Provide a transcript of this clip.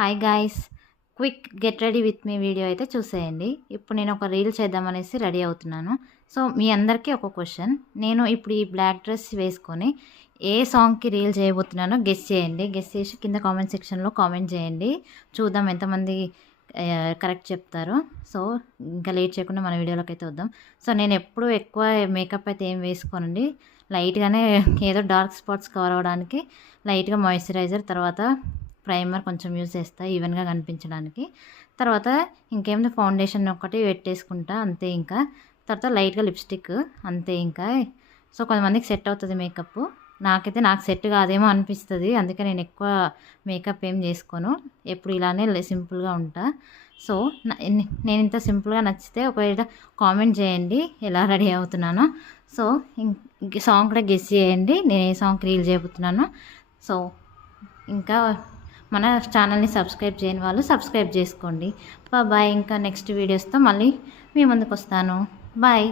Hi guys, quick get ready with me video అయితే చూసేయండి. ఇప్పుడు నేను ఒక రీల్ చేద్దామనేసి రెడీ అవుతున్నాను. సో మీ అందరికీ ఒక క్వశ్చన్, నేను ఇప్పుడు ఈ బ్లాక్ డ్రెస్ వేసుకొని ఏ సాంగ్కి రీల్ చేయబోతున్నానో గెస్ చేయండి. గెస్ చేసి కింద కామెంట్ సెక్షన్లో కామెంట్ చేయండి. చూద్దాం ఎంతమంది కరెక్ట్ చెప్తారు. సో ఇంకా లేట్ చేయకుండా మన వీడియోలోకి అయితే వద్దాం. సో నేను ఎప్పుడు ఎక్కువ మేకప్ అయితే ఏం వేసుకోనండి. లైట్గానే ఏదో డార్క్ స్పాట్స్ కవర్ అవ్వడానికి లైట్గా మాయిశ్చరైజర్, తర్వాత ప్రైమర్ కొంచెం యూజ్ చేస్తా ఈవెన్గా కనిపించడానికి. తర్వాత ఇంకేముంది, ఫౌండేషన్ ఒకటి పెట్టేసుకుంటా అంతే. ఇంకా తర్వాత లైట్గా లిప్స్టిక్ అంతే. ఇంకా సో కొంతమందికి సెట్ అవుతుంది మేకప్, నాకైతే నాకు సెట్ కాదేమో అనిపిస్తుంది. అందుకే నేను ఎక్కువ మేకప్ ఏం చేసుకోను, ఎప్పుడు ఇలానే సింపుల్గా ఉంటా. సో నేను ఇంత సింపుల్గా నచ్చితే ఒకవేళ కామెంట్ చేయండి ఎలా రెడీ అవుతున్నానో. సో సాంగ్ కూడా గెస్ చేయండి నేను ఏ సాంగ్ రీల్ చేయబోతున్నానో. సో ఇంకా మన ఛానల్ని సబ్స్క్రైబ్ చేయని వాళ్ళు సబ్స్క్రైబ్ చేసుకోండి. బాయ్. ఇంకా నెక్స్ట్ వీడియోస్తో మళ్ళీ మీ ముందుకు వస్తాను. బాయ్.